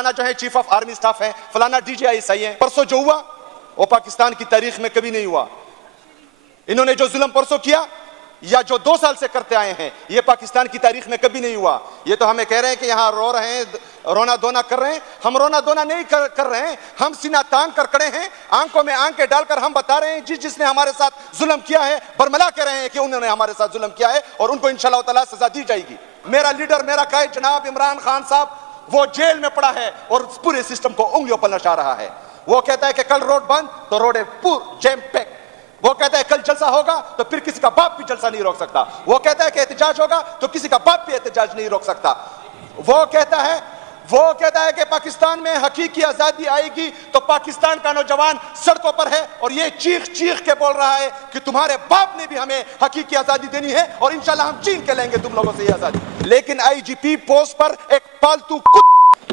फलाना जो है चीफ ऑफ आर्मी स्टाफ है, फलाना DGI सही है। परसों जो हुआ वो पाकिस्तान की तारीख में कभी नहीं हुआ। इन्होंने जो जुल्म परसों किया या जो 2 साल से करते आए हैं, ये पाकिस्तान की तारीख में कभी नहीं हुआ। ये तो हमें कह रहे हैं कि यहाँ रो रहे हैं, रोना धोना कर रहे हैं। हम रोना धोना नहीं कर रहे हैं, हम सीना तान कर खड़े हैं, आंखों में आंखें डालकर हम बता रहे हैं जिसने हमारे साथ जुल्म किया है, बरमला कह रहे हैं कि उन्होंने हमारे साथ जुल्म किया है और उनको इंशाअल्लाह ताला सजा दी जाएगी। मेरा लीडर, मेरा कायद जनाब इमरान खान साहब, वो जेल में पड़ा है और पूरे सिस्टम को उंगलियों पर नचा रहा है। वो कहता है कि कल रोड बंद तो रोड पूरा जैम पैक। वो कहता है कल जलसा होगा तो फिर किसी का बाप भी जलसा नहीं रोक सकता। वो कहता है कि एहतजाज होगा तो किसी का बाप भी एहतजाज नहीं रोक सकता। वो कहता है कि पाकिस्तान में हकीकी आजादी आएगी तो पाकिस्तान का नौजवान सड़कों पर है और ये चीख चीख के बोल रहा है कि तुम्हारे बाप ने भी हमें हकीकी आजादी देनी है और इंशाल्लाह हम छीन के लेंगे तुम लोगों से ये आजादी। लेकिन IGP पोस्ट पर एक पालतू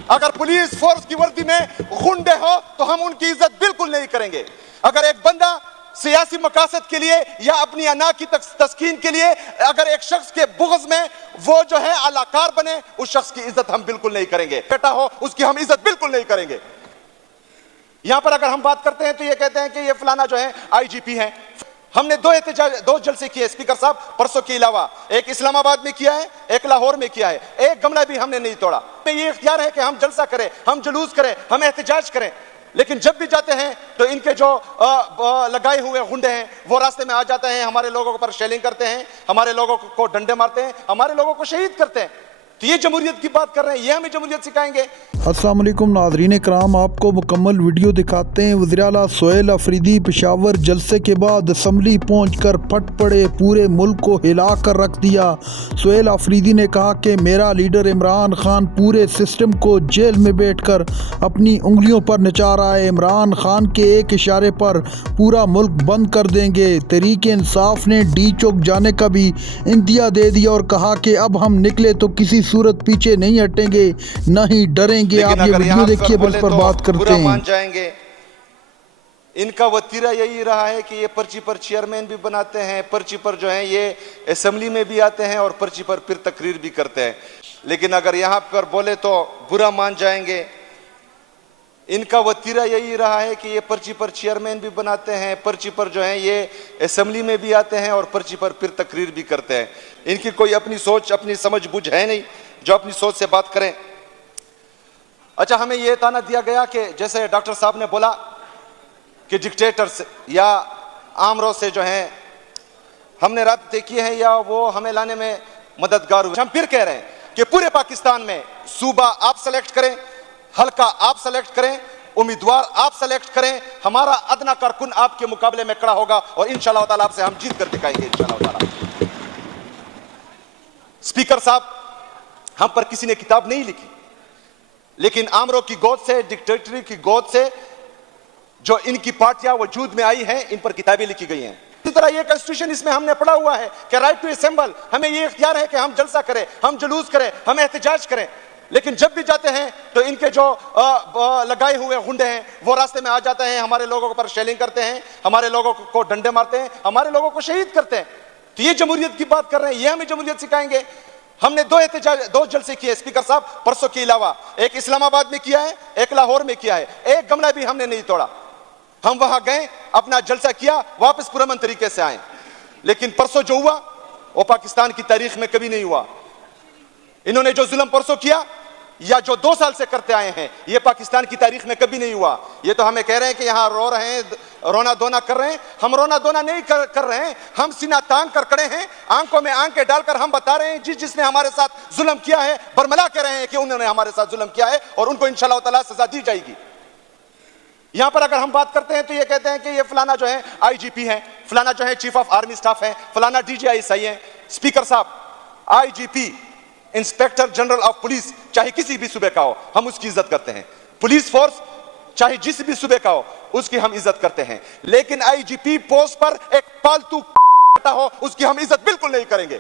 अगर पुलिस फोर्स की वर्दी में गुंडे हो तो हम उनकी इज्जत बिल्कुल नहीं करेंगे। अगर एक बंदा सियासी मकासद के लिए या अपनी अना की तस्कीन के लिए अगर एक शख्स के बुग़्ज़ में वो जो है अलाकार बने, उस शख्स की इज्जत हम बिल्कुल नहीं करेंगे। बेटा हो उसकी हम इज्जत बिल्कुल नहीं करेंगे। यहां पर अगर हम बात करते हैं तो ये कहते हैं कि ये फलाना जो है IGP है। हमने 2 जलसे किए स्पीकर साहब परसों के अलावा, एक इस्लामाबाद में किया है, एक लाहौर में किया है, एक गमला भी हमने नहीं तोड़ा। ये इख्तियार है कि हम जलसा करें, हम जुलूस करें, हम एहतजाज करें, लेकिन जब भी जाते हैं तो इनके जो लगाए हुए गुंडे हैं वो रास्ते में आ जाते हैं, हमारे लोगों पर शेलिंग करते हैं, हमारे लोगों को डंडे मारते हैं, हमारे लोगों को शहीद करते हैं। तो ये जमहूरियत की बात कर रहे हैं, ये हमें जमहूरियत सिखाएंगे। अस्सलाम वालेकुम नाज़रीन कराम, आपको मुकम्मल वीडियो दिखाते हैं। वज़ीर आला सोहेल अफरीदी पेशावर जलसे के बाद असम्बली पहुंचकर फट पड़े, पूरे मुल्क को हिला कर रख दिया। सोहेल अफरीदी ने कहा कि मेरा लीडर इमरान खान पूरे सिस्टम को जेल में बैठकर अपनी उंगलियों पर नचा रहा है। इमरान खान के एक इशारे पर पूरा मुल्क बंद कर देंगे। तहरीक इंसाफ ने डी चौक जाने का भी इंदिया दे दिया और कहा कि अब हम निकले तो किसी सूरत पीछे नहीं हटेंगे, न ही डरेंगे। आप ये वीडियो देखिए, बस पर बात करते हैं। मान जाएंगे। इनका वतीरा यही रहा है कि ये पर्ची पर चेयरमैन भी बनाते हैं, पर्ची पर जो है ये असेंबली में भी आते हैं और पर्ची पर फिर तकरीर भी करते हैं। लेकिन अगर यहाँ पर बोले तो बुरा मान जाएंगे। इनका वतीरा यही रहा है कि ये पर्ची पर चेयरमैन भी बनाते हैं, पर्ची पर जो है ये असेंबली में भी आते हैं और पर्ची पर फिर तकरीर भी करते हैं। इनकी कोई अपनी सोच, अपनी समझ बुझ है नहीं जो अपनी सोच से बात करें। अच्छा, हमें यह ताना दिया गया कि जैसे डॉक्टर साहब ने बोला कि डिक्टेटर्स या आमरों से जो है हमने राब्ते किए हैं या वो हमें लाने में मददगार हुए। हम फिर कह रहे हैं कि पूरे पाकिस्तान में सूबा आप सेलेक्ट करें, हल्का आप सेलेक्ट करें, उम्मीदवार आप सेलेक्ट करें, हमारा अदना कारकुन आपके मुकाबले में खड़ा होगा और इंशाअल्लाह ताला आपसे हम जीत कर दिखाएंगे इंशाअल्लाह ताला। स्पीकर साहब, हम पर किसी ने किताब नहीं लिखी, लेकिन आमरों की गोद से, डिक्टेटरी की गोद से जो इनकी पार्टियां वजूद में आई हैं, इन पर किताबें लिखी गई हैं। इसी तरह ये कॉन्स्टिट्यूशन इसमें हमने पढ़ा हुआ है कि राइट टू असेंबल, हमें ये इख्तियार है कि हम जलसा करें, हम जुलूस करें, हम एहतजाज करें। लेकिन जब भी जाते हैं तो इनके जो लगाए हुए गुंडे हैं वो रास्ते में आ जाते हैं, हमारे लोगों पर शेलिंग करते हैं, हमारे लोगों को डंडे मारते हैं, हमारे लोगों को शहीद करते हैं। तो ये जमहूरियत की बात कर रहे हैं, ये हमें जमहूरियत सिखाएंगे। हमने 2 जलसे किए स्पीकर साहब परसों के अलावा, एक इस्लामाबाद में किया है, एक लाहौर में किया है, एक गमला भी हमने नहीं तोड़ा। हम वहां गए, अपना जलसा किया, वापस पुरअमन तरीके से आए। लेकिन परसों जो हुआ वो पाकिस्तान की तारीख में कभी नहीं हुआ। इन्होंने जो जुल्म परसों किया या जो 2 साल से करते आए हैं, ये पाकिस्तान की तारीख में कभी नहीं हुआ। ये तो हमें कह रहे हैं कि यहाँ रो रहे हैं, रोना धोना कर रहे हैं। हम रोना धोना नहीं कर रहे हैं, हम सीना तान कर खड़े हैं, आंखों में आंखें डालकर हम बता रहे हैं जिसने हमारे साथ जुल्म किया है, बरमला कह रहे हैं कि उन्होंने हमारे साथ जुल्म किया है और उनको इंशाअल्लाह ताला सजा दी जाएगी। यहां पर अगर हम बात करते हैं तो ये कहते हैं कि ये फलाना जो है IGP है, फलाना जो है चीफ ऑफ आर्मी स्टाफ है, फलाना DGI सही है। स्पीकर साहब, IGP inspector general of police चाहे किसी भी सूबे का हो, हम उसकी इज्जत करते हैं। पुलिस फोर्स चाहे जिस भी सूबे का हो, उसकी हम इज्जत करते हैं। लेकिन IGP पोस्ट पर एक पालतू हो, उसकी हम इज्जत बिल्कुल नहीं करेंगे।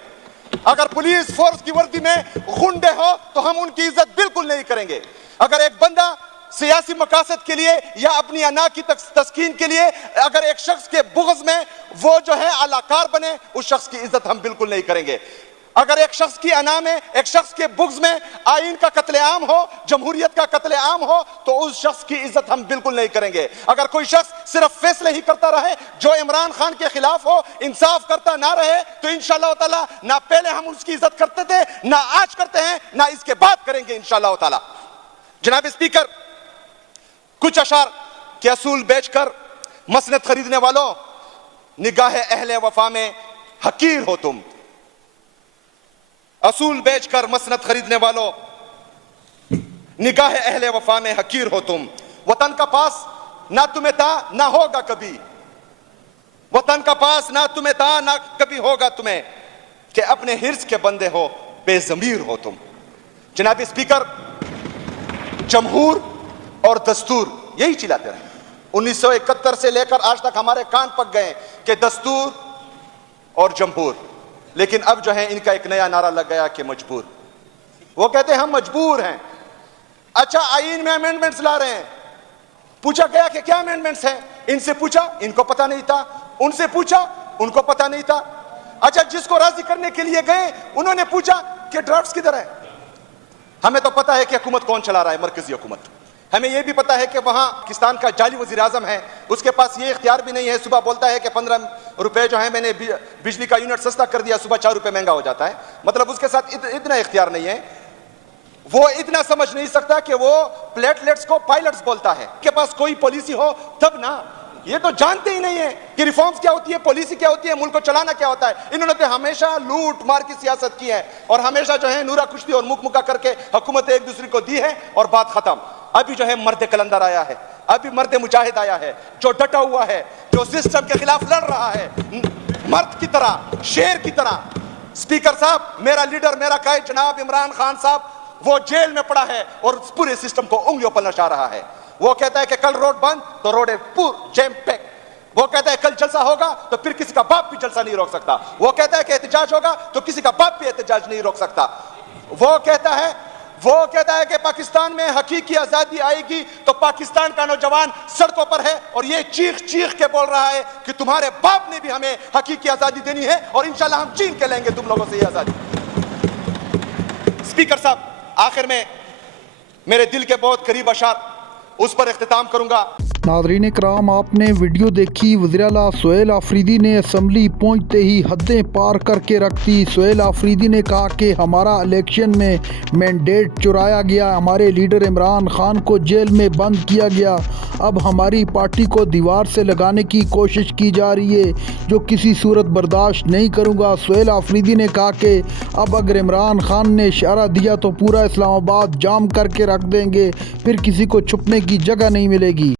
अगर पुलिस फोर्स की वर्दी में गुंडे हो तो हम उनकी इज्जत बिल्कुल नहीं करेंगे। अगर एक बंदा सियासी मकासद के लिए या अपनी अना की तस्कीन के लिए अगर एक शख्स के बुग़्ज़ में वो जो है अलाकार बने, उस शख्स की इज्जत हम बिल्कुल नहीं करेंगे। अगर एक शख्स की अना में, एक शख्स के बुग्ज में आईन का कत्लेआम हो, जमहूरियत का कत्लेआम हो, तो उस शख्स की इज्जत हम बिल्कुल नहीं करेंगे। अगर कोई शख्स सिर्फ फैसले ही करता रहे जो इमरान खान के खिलाफ हो, इंसाफ करता ना रहे, तो इंशाअल्लाह ताला ना पहले हम उसकी इज्जत करते थे, ना आज करते हैं, ना इसके बाद करेंगे इंशाअल्लाह ताला। जनाब स्पीकर, कुछ अशार के असूल बेचकर मसनद खरीदने वालों, निगाह अहले वफा में हकीर हो तुम। असूल बेचकर मसनद खरीदने वालों, निगाह अहले वफा में हकीर हो तुम। वतन का पास ना तुम्हें था ना होगा कभी, वतन का पास ना तुम्हें था ना कभी होगा तुम्हें, कि अपने हिर्स के बंदे हो, बेजमीर हो तुम। जनाब स्पीकर, जमहूर और दस्तूर यही चिल्लाते रहे। 1971 से लेकर आज तक हमारे कान पक गए कि दस्तूर और जमहूर, लेकिन अब जो है इनका एक नया नारा लग गया कि मजबूर। वो कहते हैं हम मजबूर हैं। अच्छा, आईन में अमेंडमेंट्स ला रहे हैं, पूछा गया कि क्या अमेंडमेंट्स हैं? इनसे पूछा, इनको पता नहीं था। उनसे पूछा, उनको पता नहीं था। अच्छा, जिसको राजी करने के लिए गए उन्होंने पूछा कि ड्राफ्ट्स किधर है? हमें तो पता है कि हुकूमत कौन चला रहा है, मरकजी हुकूमत। हमें यह भी पता है कि वहां पाकिस्तान का जाली वजीर आजम है, उसके पास ये इख्तियार भी नहीं है। सुबह बोलता है कि 15 रुपए जो है मैंने बिजली का यूनिट सस्ता कर दिया, सुबह 4 रुपए महंगा हो जाता है। मतलब उसके साथ इतना इख्तियार नहीं है। वो इतना समझ नहीं सकता कि वो प्लेटलेट्स को पायलट्स बोलता है। के पास कोई पॉलिसी हो तब ना, ये तो जानते ही नहीं है कि रिफॉर्म्स क्या होती है, पॉलिसी क्या होती है, मुल्क को चलाना क्या होता है। इन्होंने तो हमेशा लूट मार की सियासत की है और हमेशा जो है नूरा कुश्ती और मुक मुका करके हुकूमत एक दूसरे को दी है और बात खत्म। अभी जो है मर्द कलंदर आया है, अभी मर्द मुजाहिद आया है, जो डटा हुआ है, जो सिस्टम के खिलाफ लड़ रहा है, मर्द की तरह, शेर की तरह। स्पीकर साहब, मेरा लीडर, मेरा कायद जनाब इमरान खान साहब, वो जेल में पड़ा है और पूरे सिस्टम को उंगलियों पर नचा रहा है। वो कहता है कि कल रोड बंद तो रोड पूर जैम पैक। वो कहता है कल जलसा होगा तो फिर किसी का बाप भी जलसा नहीं रोक सकता। वो कहता है कि एहतजाज होगा तो किसी का बाप भी एहतजाज नहीं रोक सकता। वो कहता है कि पाकिस्तान में हकीकी आजादी आएगी तो पाकिस्तान का नौजवान सड़कों पर है और ये चीख चीख के बोल रहा है कि तुम्हारे बाप ने भी हमें हकीकी आजादी देनी है और इंशाल्लाह हम छीन के लेंगे तुम लोगों से ये आजादी। स्पीकर साहब, आखिर में मेरे दिल के बहुत करीब अशार, उस पर इख्तिताम करूंगा। नाज़रीन कराम, आपने वीडियो देखी। वज़ीर आला सोहेल आफरीदी ने असम्बली पहुंचते ही हदें पार करके रख दी। सोहेल आफरीदी ने कहा कि हमारा इलेक्शन में मैंडेट चुराया गया, हमारे लीडर इमरान खान को जेल में बंद किया गया, अब हमारी पार्टी को दीवार से लगाने की कोशिश की जा रही है, जो किसी सूरत बर्दाश्त नहीं करूँगा। सोहेल आफरीदी ने कहा कि अब अगर इमरान खान ने इशारा दिया तो पूरा इस्लामाबाद जाम करके रख देंगे, फिर किसी को छुपने की जगह नहीं मिलेगी।